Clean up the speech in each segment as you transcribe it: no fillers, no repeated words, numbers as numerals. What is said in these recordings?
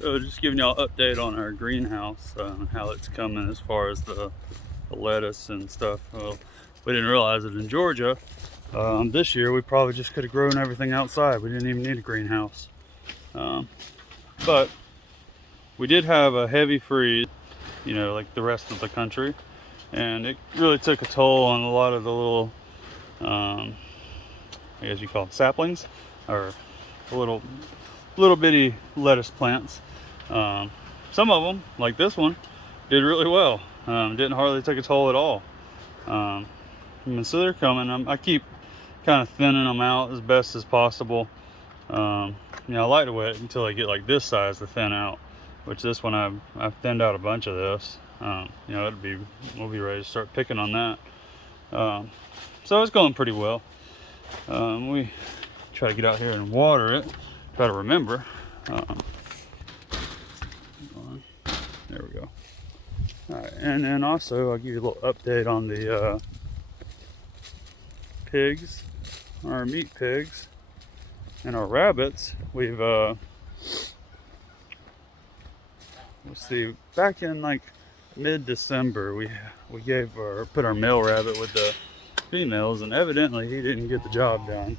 So just giving y'all an update on our greenhouse, how it's coming as far as the lettuce and stuff. Well, we didn't realize it in Georgia. This year we probably just could have grown everything outside. We didn't even need a greenhouse. But we did have a heavy freeze, you know, like the rest of the country. And it really took a toll on a lot of the little, I guess you call them saplings, or little bitty lettuce plants. Some of them, like this one, did really well. Didn't hardly take a toll at all. So they're coming. I keep kind of thinning them out as best as possible. You know, I like to wait until they get like this size to thin out, which this one I've thinned out a bunch of this. You know, we'll be ready to start picking on that. So it's going pretty well. We try to get out here and water it. Try to remember. There we go. All right, and then also I'll give you a little update on the pigs, our meat pigs, and our rabbits. We've let's see, back in like mid-December, we put our male rabbit with the females, and evidently he didn't get the job done.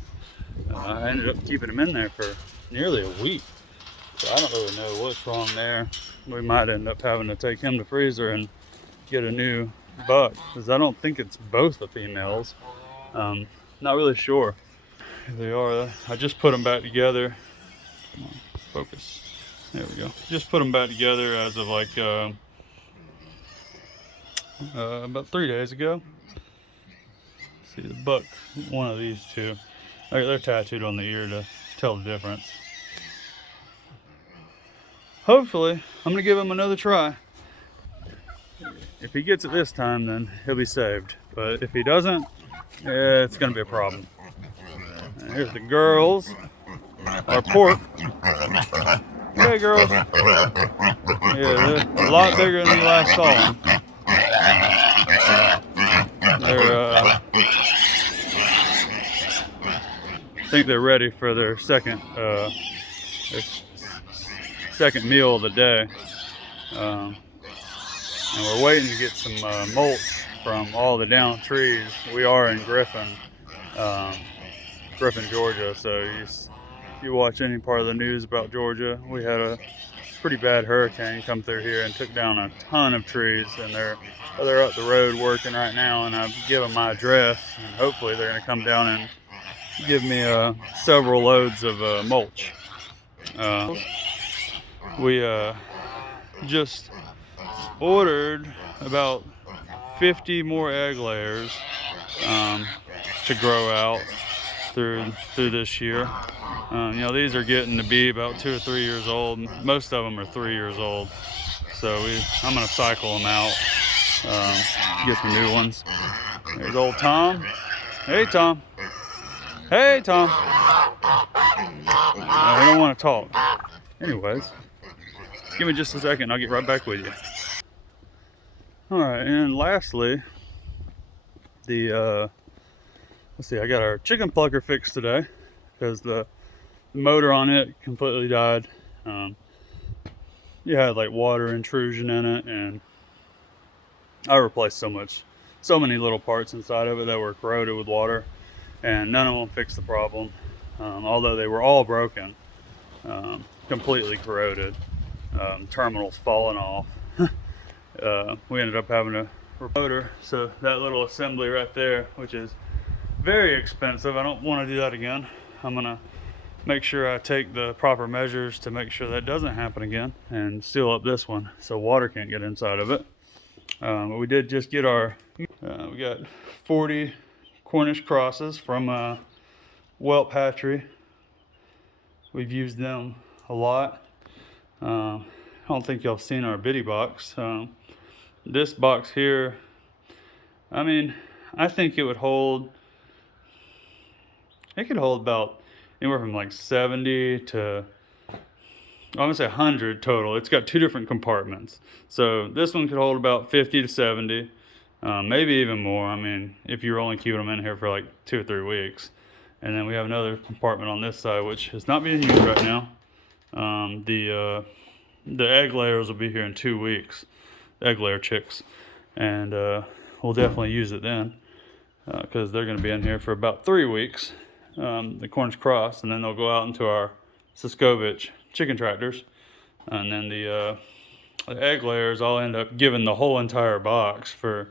I ended up keeping him in there for nearly a week, so I don't really know what's wrong there. We might end up having to take him to the freezer and get a new buck, because I don't think it's both the females. Not really sure if they are. I just put them back together. Come on, focus. There we go. Just put them back together as of like about 3 days ago. See the buck, one of these two. They're tattooed on the ear to tell the difference. Hopefully, I'm gonna give him another try. If he gets it this time, then he'll be saved. But if he doesn't, it's gonna be a problem. And here's the girls, our pork. Hey, girls. Yeah, they're a lot bigger than you last saw them. I think they're ready for their second meal of the day. And we're waiting to get some mulch from all the downed trees. We are in Griffin, Georgia. So if you watch any part of the news about Georgia, we had a pretty bad hurricane come through here and took down a ton of trees. And they're up the road working right now. And I've given my address, and hopefully they're going to come down and give me several loads of mulch. We just ordered about 50 more egg layers to grow out through this year. You know, these are getting to be about 2 or 3 years old. Most of them are 3 years old. So I'm gonna cycle them out, get some new ones. There's old Tom. Hey, Tom. Hey, Tom. I don't want to talk. Anyways, give me just a second. I'll get right back with you. All right, and lastly, let's see. I got our chicken plucker fixed today because the motor on it completely died. You had like water intrusion in it, and I replaced so many little parts inside of it that were corroded with water, and none of them fixed the problem. Although they were all broken, completely corroded, terminals falling off. We ended up having a motor, so that little assembly right there, which is very expensive, I don't want to do that again. I'm gonna make sure I take the proper measures to make sure that doesn't happen again, and seal up this one so water can't get inside of it. But we did just get we got 40 Cornish crosses from Whelp Hatchery. We've used them a lot. I don't think y'all seen our bitty box. This box here, I mean, I think it could hold about anywhere from like 70 to, I'm gonna say 100 total. It's got 2 different compartments. So this one could hold about 50 to 70, maybe even more. I mean, if you're only keeping them in here for like 2 or 3 weeks. And then we have another compartment on this side, which is not being used right now. the egg layers will be here in 2 weeks, egg layer chicks, and we'll definitely use it then because they're going to be in here for about 3 weeks. The corn's crossed, and then they'll go out into our Siskovich chicken tractors, and then the egg layers I'll end up giving the whole entire box for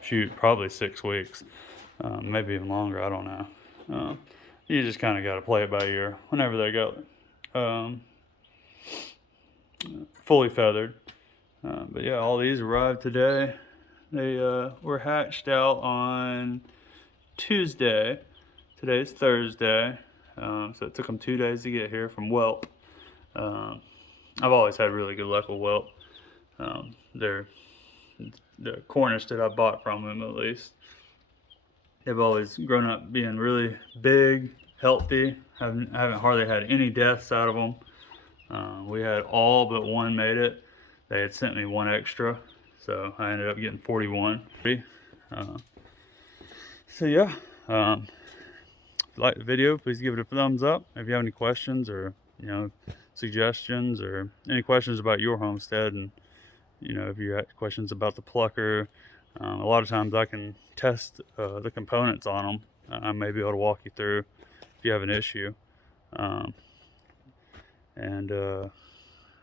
shoot, probably 6 weeks, maybe even longer, I don't know. You just kind of got to play it by ear whenever they go fully feathered. But yeah, all these arrived today. They were hatched out on Tuesday. Today's Thursday, so it took them 2 days to get here from whelp. I've always had really good luck with whelp. They're the Cornish that I bought from them, at least. They've always grown up being really big, healthy. Haven't hardly had any deaths out of them. We had all but one made it. They had sent me one extra, so I ended up getting 41. So yeah, if you like the video, please give it a thumbs up. If you have any questions or suggestions or any questions about your homestead, and if you have questions about the plucker, a lot of times I can test the components on them. I may be able to walk you through if you have an issue.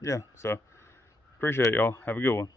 Yeah, so appreciate y'all. Have a good one.